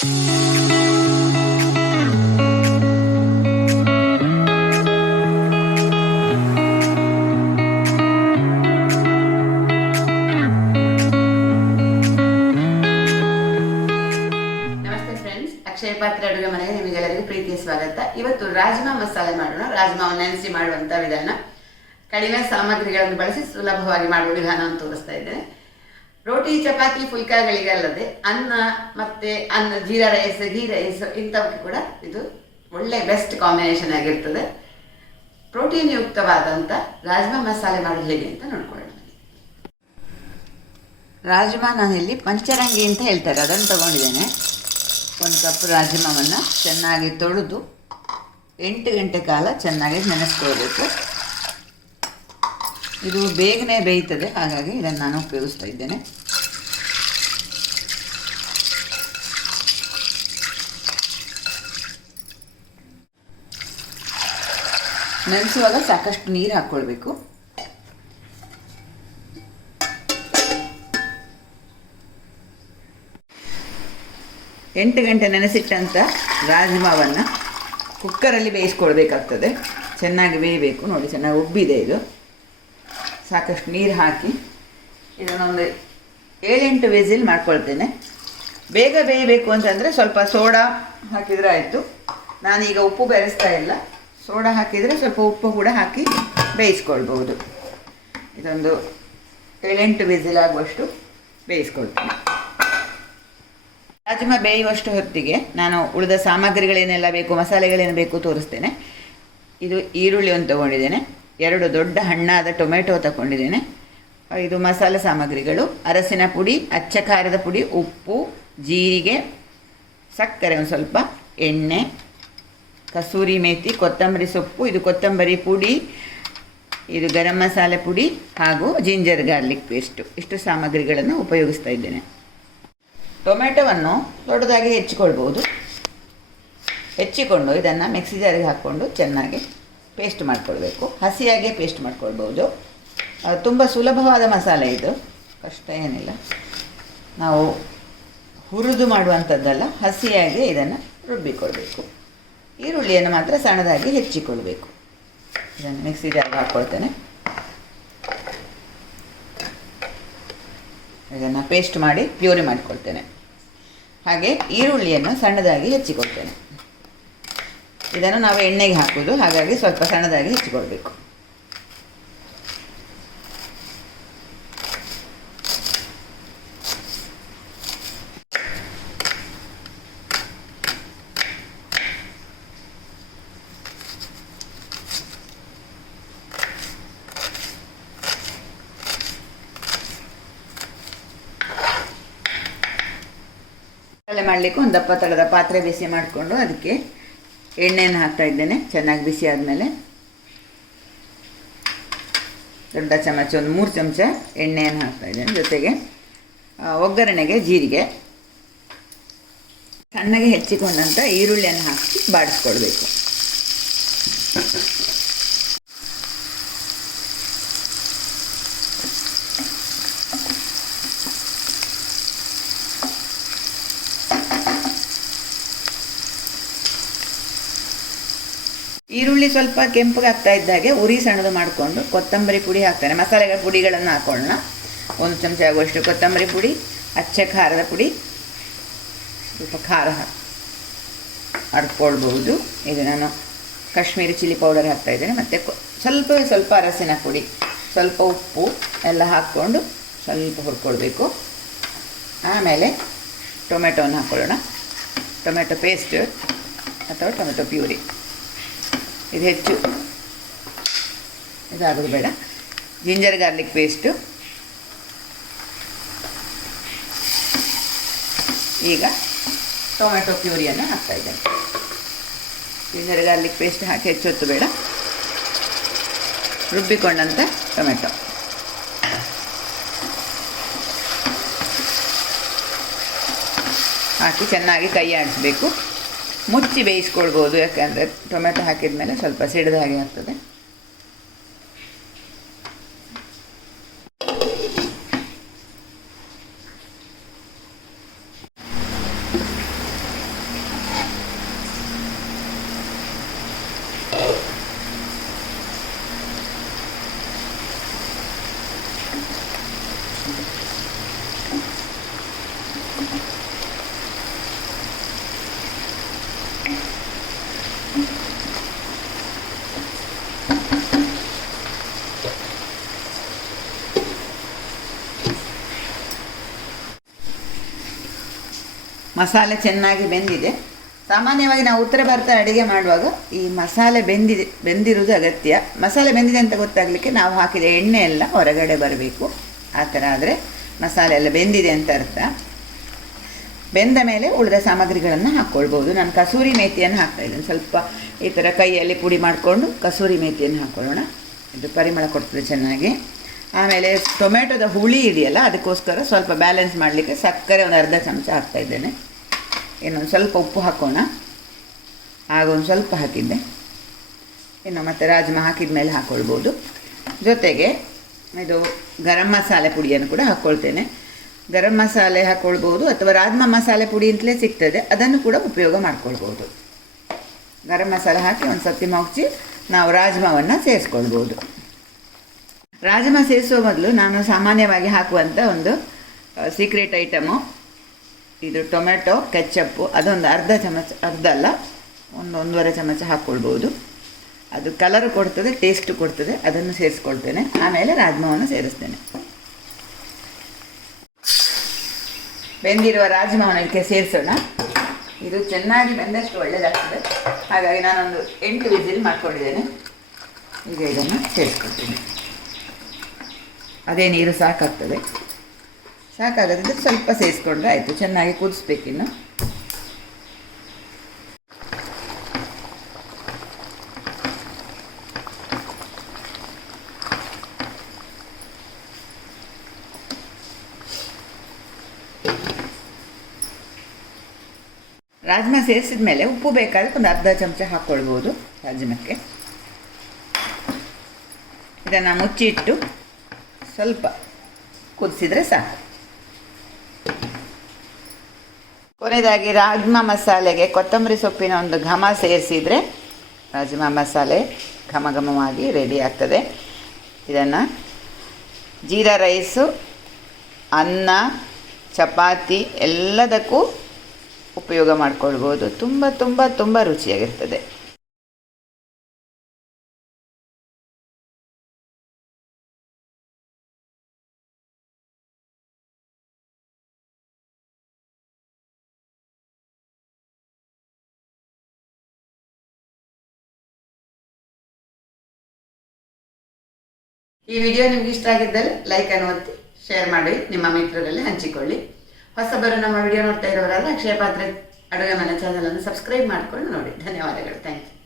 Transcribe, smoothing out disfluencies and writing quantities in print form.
ಅಕ್ಷಯ ಪಾತ್ರೆ ಅಡುಗೆ ಮನೆಗೆ ನಿಮಗೆಲ್ಲರಿಗೂ ಪ್ರೀತಿಯ ಸ್ವಾಗತ. ಇವತ್ತು ರಾಜ್ಮಾ ಮಸಾಲೆ ಮಾಡೋಣ. ರಾಜ್ಮಾವನ್ನು ನೆನೆಸಿ ಮಾಡುವಂಥ ವಿಧಾನ, ಕಡಿಮೆ ಸಾಮಗ್ರಿಗಳನ್ನು ಬಳಸಿ ಸುಲಭವಾಗಿ ಮಾಡುವ ವಿಧಾನವನ್ನು ತೋರಿಸ್ತಾ ಇದ್ದೇನೆ. ರೋಟಿ, ಚಪಾತಿ, ಫುಲ್ಕಾಗಳಿಗಲ್ಲದೆ ಅನ್ನ ಜೀರಾ ರೈಸ್, ಘೀ ರೈಸ್ ಇಂಥವಕ್ಕೆ ಕೂಡ ಇದು ಒಳ್ಳೆ ಬೆಸ್ಟ್ ಕಾಂಬಿನೇಷನ್ ಆಗಿರ್ತದೆ. ಪ್ರೋಟೀನ್ ಯುಕ್ತವಾದಂಥ ರಾಜ್ಮಾ ಮಸಾಲೆ ಮಾಡೋದು ಹೇಗೆ ಅಂತ ನೋಡ್ಕೊಳ್ಳೋಣ. ರಾಜ್ಮಾ ನಾನಿಲ್ಲಿ ಪಂಚರಂಗಿ ಅಂತ ಹೇಳ್ತಾರೆ, ಅದನ್ನು ತಗೊಂಡಿದ್ದೇನೆ. ಒಂದು ಕಪ್ ರಾಜ್ಮಾವನ್ನು ಚೆನ್ನಾಗಿ ತೊಳೆದು 8 ಗಂಟೆ ಕಾಲ ಚೆನ್ನಾಗಿ ನೆನೆಸ್ಕೊಳ್ಬೇಕು. ಇದು ಬೇಗನೆ ಬೇಯ್ತದೆ, ಹಾಗಾಗಿ ಇದನ್ನು ನಾನು ಉಪಯೋಗಿಸ್ತಾ ಇದ್ದೇನೆ. ನೆನೆಸುವಾಗ ಸಾಕಷ್ಟು ನೀರು ಹಾಕ್ಕೊಳ್ಬೇಕು. ಎಂಟು ಗಂಟೆ ನೆನೆಸಿಟ್ಟಂಥ ರಾಜ್ಮಾವನ್ನು ಕುಕ್ಕರಲ್ಲಿ ಬೇಯಿಸ್ಕೊಳ್ಬೇಕಾಗ್ತದೆ. ಚೆನ್ನಾಗಿ ಬೇಯಬೇಕು. ನೋಡಿ, ಚೆನ್ನಾಗಿ ಉಬ್ಬಿದೆ ಇದು. ಸಾಕಷ್ಟು ನೀರು ಹಾಕಿ ಇದನ್ನೊಂದು 7-8 ವಿಸಿಲ್ ಮಾಡ್ಕೊಳ್ತೇನೆ. ಬೇಗ ಬೇಯಬೇಕು ಅಂತಂದರೆ ಸ್ವಲ್ಪ ಸೋಡಾ ಹಾಕಿದರೆ ಆಯಿತು. ನಾನೀಗ ಉಪ್ಪು ಬೆರೆಸ್ತಾ ಇಲ್ಲ. ಸೋಡಾ ಹಾಕಿದರೆ ಸ್ವಲ್ಪ ಉಪ್ಪು ಕೂಡ ಹಾಕಿ ಬೇಯಿಸ್ಕೊಳ್ಬೋದು. ಇದೊಂದು 7-8 ವಿಸಿಲ್ ಆಗುವಷ್ಟು ಬೇಯಿಸ್ಕೊಳ್ತೇನೆ. ರಾಜ್ಮಾ ಬೇಯುವಷ್ಟು ಹೊತ್ತಿಗೆ ನಾನು ಉಳಿದ ಸಾಮಗ್ರಿಗಳೇನೆಲ್ಲ ಬೇಕು, ಮಸಾಲೆಗಳೇನು ಬೇಕು ತೋರಿಸ್ತೇನೆ. ಇದು ಈರುಳ್ಳಿ ಒಂದು ತೊಗೊಂಡಿದ್ದೇನೆ, 2 ದೊಡ್ಡ ಹಣ್ಣಾದ ಟೊಮೆಟೊ ತಗೊಂಡಿದ್ದೇನೆ. ಇದು ಮಸಾಲೆ ಸಾಮಗ್ರಿಗಳು: ಅರಸಿನ ಪುಡಿ, ಅಚ್ಚ ಖಾರದ ಪುಡಿ, ಉಪ್ಪು, ಜೀರಿಗೆ, ಸಕ್ಕರೆ ಒಂದು ಸ್ವಲ್ಪ, ಎಣ್ಣೆ, ಕಸೂರಿ ಮೇಥಿ, ಕೊತ್ತಂಬರಿ ಸೊಪ್ಪು, ಇದು ಕೊತ್ತಂಬರಿ ಪುಡಿ, ಇದು ಗರಂ ಮಸಾಲೆ ಪುಡಿ ಹಾಗೂ ಜಿಂಜರ್ ಗಾರ್ಲಿಕ್ ಪೇಸ್ಟು. ಇಷ್ಟು ಸಾಮಗ್ರಿಗಳನ್ನು ಉಪಯೋಗಿಸ್ತಾ ಇದ್ದೇನೆ. ಟೊಮೆಟೊವನ್ನು ದೊಡ್ಡದಾಗಿ ಹೆಚ್ಚಿಕೊಳ್ಬೋದು. ಹೆಚ್ಚಿಕೊಂಡು ಇದನ್ನು ಮಿಕ್ಸಿ ಜಾರಿಗೆ ಹಾಕ್ಕೊಂಡು ಚೆನ್ನಾಗಿ ಪೇಸ್ಟ್ ಮಾಡಿಕೊಳ್ಬೇಕು. ಹಸಿಯಾಗೆ ಪೇಸ್ಟ್ ಮಾಡ್ಕೊಳ್ಬೋದು. ತುಂಬ ಸುಲಭವಾದ ಮಸಾಲೆ ಇದು, ಕಷ್ಟ ಏನಿಲ್ಲ. ನಾವು ಹುರಿದು ಮಾಡುವಂಥದ್ದಲ್ಲ, ಹಸಿಯಾಗಿ ಇದನ್ನು ರುಬ್ಬಿಕೊಳ್ಬೇಕು. ಈರುಳ್ಳಿಯನ್ನು ಮಾತ್ರ ಸಣ್ಣದಾಗಿ ಹೆಚ್ಚಿಕೊಳ್ಬೇಕು. ಇದನ್ನು ಮಿಕ್ಸಿ ಜಾರಿಗೆ ಹಾಕ್ಕೊಳ್ತೇನೆ. ಇದನ್ನು ಪೇಸ್ಟ್ ಮಾಡಿ ಪ್ಯೂರಿ ಮಾಡಿಕೊಳ್ತೇನೆ. ಹಾಗೆ ಈರುಳ್ಳಿಯನ್ನು ಸಣ್ಣದಾಗಿ ಹೆಚ್ಚಿಕೊಳ್ತೇನೆ. ಇದನ್ನು ನಾವು ಎಣ್ಣೆಗೆ ಹಾಕೋದು, ಹಾಗಾಗಿ ಸ್ವಲ್ಪ ಸಣ್ಣದಾಗಿ ಹೆಚ್ಚಿಕೊಳ್ಬೇಕು. ಮಾಡಲಿಕ್ಕೆ ಒಂದು ದಪ್ಪ ತಳದ ಪಾತ್ರೆ ಬಿಸಿ ಮಾಡಿಕೊಂಡು ಅದಕ್ಕೆ ಎಣ್ಣೆಯನ್ನು ಹಾಕ್ತಾ ಇದ್ದೇನೆ. ಚೆನ್ನಾಗಿ ಬಿಸಿ ಆದಮೇಲೆ ದೊಡ್ಡ ಚಮಚ, ಒಂದು 3 ಚಮಚ ಎಣ್ಣೆಯನ್ನು ಹಾಕ್ತಾ ಇದ್ದೇನೆ. ಜೊತೆಗೆ ಒಗ್ಗರಣೆಗೆ ಜೀರಿಗೆ, ಸಣ್ಣಗೆ ಹೆಚ್ಚಿಕೊಂಡಂಥ ಈರುಳ್ಳಿಯನ್ನು ಹಾಕಿ ಬಾಡಿಸ್ಕೊಳ್ಬೇಕು. ಈರುಳ್ಳಿ ಸ್ವಲ್ಪ ಕೆಂಪಗೆ ಆಗ್ತಾ ಇದ್ದಾಗೆ ಉರಿ ಸಣ್ಣದು ಮಾಡಿಕೊಂಡು ಕೊತ್ತಂಬರಿ ಪುಡಿ ಹಾಕ್ತಾನೆ. ಮಸಾಲೆಗಳ ಪುಡಿಗಳನ್ನು ಹಾಕೊಳ್ಳೋಣ. 1 ಚಮಚ ಆಗುವಷ್ಟು ಕೊತ್ತಂಬರಿ ಪುಡಿ, ಅಚ್ಚ ಖಾರದ ಪುಡಿ, ಸ್ವಲ್ಪ ಖಾರ ಹರ್ಕೊಳ್ಬೋದು. ಇದು ನಾನು ಕಾಶ್ಮೀರಿ ಚಿಲ್ಲಿ ಪೌಡರ್ ಹಾಕ್ತಾಯಿದ್ದೇನೆ. ಮತ್ತು ಸ್ವಲ್ಪ ಅರಸಿನ ಪುಡಿ, ಸ್ವಲ್ಪ ಉಪ್ಪು ಎಲ್ಲ ಹಾಕ್ಕೊಂಡು ಸ್ವಲ್ಪ ಹುರ್ಕೊಳ್ಬೇಕು. ಆಮೇಲೆ ಟೊಮೆಟೊವನ್ನು ಹಾಕ್ಕೊಳ್ಳೋಣ. ಟೊಮೆಟೊ ಪೇಸ್ಟ್ ಅಥವಾ ಟೊಮೆಟೊ ಪ್ಯೂರಿ, ಇದು ಹೆಚ್ಚು ಇದಾಗೋದು ಬೇಡ. ಜಿಂಜರ್ ಗಾರ್ಲಿಕ್ ಪೇಸ್ಟು, ಈಗ ಟೊಮೆಟೊ ಪ್ಯೂರಿಯನ್ನು ಹಾಕ್ತಾಯಿದ್ದೇನೆ. ಜಿಂಜರ್ ಗಾರ್ಲಿಕ್ ಪೇಸ್ಟ್ ಹಾಕಿ ಹೆಚ್ಚೊತ್ತು ಬೇಡ. ರುಬ್ಬಿಕೊಂಡಂಥ ಟೊಮೆಟೊ ಹಾಕಿ ಚೆನ್ನಾಗಿ ಕೈ ಆಡಿಸ್ಬೇಕು. ಮುಚ್ಚಿ ಬೇಯಿಸ್ಕೊಳ್ಬೋದು, ಯಾಕೆಂದರೆ ಟೊಮೆಟೊ ಹಾಕಿದ ಮೇಲೆ ಸ್ವಲ್ಪ ಸಿಡಿದ ಹಾಗೆ ಆಗ್ತದೆ. ಮಸಾಲೆ ಚೆನ್ನಾಗಿ ಬೆಂದಿದೆ. ಸಾಮಾನ್ಯವಾಗಿ ನಾವು ಉತ್ತರ ಭಾರತ ಅಡುಗೆ ಮಾಡುವಾಗ ಈ ಮಸಾಲೆ ಬೆಂದಿರುವುದು ಅಗತ್ಯ. ಮಸಾಲೆ ಬೆಂದಿದೆ ಅಂತ ಗೊತ್ತಾಗಲಿಕ್ಕೆ ನಾವು ಹಾಕಿದ ಎಣ್ಣೆ ಎಲ್ಲ ಹೊರಗಡೆ ಬರಬೇಕು. ಆ ಥರ ಆದರೆ ಮಸಾಲೆ ಎಲ್ಲ ಬೆಂದಿದೆ ಅಂತ ಅರ್ಥ. ಬೆಂದ ಮೇಲೆ ಉಳಿದ ಸಾಮಗ್ರಿಗಳನ್ನು ಹಾಕ್ಕೊಳ್ಬೋದು. ನಾನು ಕಸೂರಿ ಮೇಥಿಯನ್ನು ಹಾಕ್ತಾಯಿದ್ದೀನಿ. ಸ್ವಲ್ಪ ಈ ಥರ ಕೈಯಲ್ಲಿ ಪುಡಿ ಮಾಡಿಕೊಂಡು ಕಸೂರಿ ಮೇಥಿಯನ್ನು ಹಾಕ್ಕೊಳ್ಳೋಣ. ಇದು ಪರಿಮಳ ಕೊಡ್ತದೆ ಚೆನ್ನಾಗಿ. ಆಮೇಲೆ ಟೊಮೆಟೊದ ಹುಳಿ ಇದೆಯಲ್ಲ, ಅದಕ್ಕೋಸ್ಕರ ಸ್ವಲ್ಪ ಬ್ಯಾಲೆನ್ಸ್ ಮಾಡಲಿಕ್ಕೆ ಸಕ್ಕರೆ ಒಂದು ಅರ್ಧ ಚಮಚ ಹಾಕ್ತಾಯಿದ್ದೇನೆ. ಇನ್ನೊಂದು ಸ್ವಲ್ಪ ಉಪ್ಪು ಹಾಕೋಣ. ಆಗ ಒಂದು ಸ್ವಲ್ಪ ಹಾಕಿದ್ದೆ. ಇನ್ನು ಮತ್ತು ರಾಜ್ಮಾ ಹಾಕಿದ ಮೇಲೆ ಹಾಕ್ಕೊಳ್ಬೋದು. ಜೊತೆಗೆ ಇದು ಗರಂ ಮಸಾಲೆ ಪುಡಿಯನ್ನು ಕೂಡ ಹಾಕ್ಕೊಳ್ತೇನೆ. ಗರಂ ಮಸಾಲೆ ಹಾಕ್ಕೊಳ್ಬೋದು ಅಥವಾ ರಾಜ್ಮಾ ಮಸಾಲೆ ಪುಡಿ ಅಂತಲೇ ಸಿಗ್ತದೆ, ಅದನ್ನು ಕೂಡ ಉಪಯೋಗ ಮಾಡ್ಕೊಳ್ಬೋದು. ಗರಂ ಮಸಾಲೆ ಹಾಕಿ ಒಂದು ಸರ್ತಿ ಮಗ್ಚಿ ನಾವು ರಾಜ್ಮಾವನ್ನು ಸೇರಿಸ್ಕೊಳ್ಬೋದು. ರಾಜ್ಮಾ ಸೇರಿಸುವ ಮೊದಲು ನಾನು ಸಾಮಾನ್ಯವಾಗಿ ಹಾಕುವಂಥ ಒಂದು ಸೀಕ್ರೆಟ್ ಐಟಮು ಇದು ಟೊಮೆಟೊ ಕೆಚ್ಚಪ್ಪು. ಅದೊಂದು ಅರ್ಧ ಚಮಚ, ಅರ್ಧ ಅಲ್ಲ, ಒಂದೂವರೆ ಚಮಚ ಹಾಕ್ಕೊಳ್ಬೋದು. ಅದು ಕಲರ್ ಕೊಡ್ತದೆ, ಟೇಸ್ಟ್ ಕೊಡ್ತದೆ. ಅದನ್ನು ಸೇರಿಸ್ಕೊಳ್ತೇನೆ. ಆಮೇಲೆ ರಾಜ್ಮಾವನ್ನು ಸೇರಿಸ್ತೇನೆ. ಬೆಂದಿರುವ ರಾಜ್ಮಾವನ್ನು ಇದಕ್ಕೆ ಸೇರಿಸೋಣ. ಇದು ಚೆನ್ನಾಗಿ ಬೆಂದಷ್ಟು ಒಳ್ಳೆಯದಾಗ್ತದೆ. ಹಾಗಾಗಿ ನಾನೊಂದು 8 ವಿಸಿಲ್ ಮಾಡ್ಕೊಂಡಿದ್ದೇನೆ. ಈಗ ಇದನ್ನು ಸೇರಿಸ್ಕೊಳ್ತೀನಿ. ಅದೇ ನೀರು ಸಾಕಾಗ್ತದೆ. ಸಾಕಾಗದಿದ್ದರೆ ಸ್ವಲ್ಪ ಸೇರಿಸ್ಕೊಂಡ್ರೆ ಆಯಿತು. ಚೆನ್ನಾಗಿ ಕುದಿಸ್ಬೇಕಿನ್ನು. ರಾಜ್ಮಾ ಸೇರಿಸಿದ ಮೇಲೆ ಉಪ್ಪು ಬೇಕಾದರೆ ಒಂದು ಅರ್ಧ ಚಮಚ ಹಾಕ್ಕೊಳ್ಬೋದು ರಾಜ್ಮಕ್ಕೆ. ಇದನ್ನು ಮುಚ್ಚಿಟ್ಟು ಸ್ವಲ್ಪ ಕುದಿಸಿದರೆ ಸಾಕು. ಕೊನೆಯದಾಗಿ ರಾಜ್ಮಾ ಮಸಾಲೆಗೆ ಕೊತ್ತಂಬರಿ ಸೊಪ್ಪಿನ ಒಂದು ಘಮ ಸೇರಿಸಿದರೆ ರಾಜ್ಮಾ ಮಸಾಲೆ ಘಮ ಘಮವಾಗಿ ರೆಡಿ ಆಗ್ತದೆ. ಇದನ್ನು ಜೀರಾ ರೈಸು, ಅನ್ನ, ಚಪಾತಿ ಎಲ್ಲದಕ್ಕೂ ಉಪಯೋಗ ಮಾಡಿಕೊಳ್ಬೋದು. ತುಂಬ ತುಂಬ ತುಂಬ ರುಚಿಯಾಗಿರ್ತದೆ. ಈ ವಿಡಿಯೋ ನಿಮ್ಗೆ ಇಷ್ಟ ಆಗಿದ್ದಲ್ಲಿ ಲೈಕ್ ಅನ್ನು ಒತ್ತಿ, ಶೇರ್ ಮಾಡಿ, ನಿಮ್ಮ ಮಿತ್ರರಲ್ಲಿ ಹಂಚಿಕೊಳ್ಳಿ. ಹೊಸಬರು ನಮ್ಮ ವಿಡಿಯೋ ನೋಡ್ತಾ ಇರೋರಾದ್ರೆ ಅಕ್ಷಯ ಪಾತ್ರೆ ಅಡುಗೆ ಮನೆ ಚಾನಲನ್ನು ಸಬ್ಸ್ಕ್ರೈಬ್ ಮಾಡಿಕೊಂಡು ನೋಡಿ. ಧನ್ಯವಾದಗಳು. Thank you.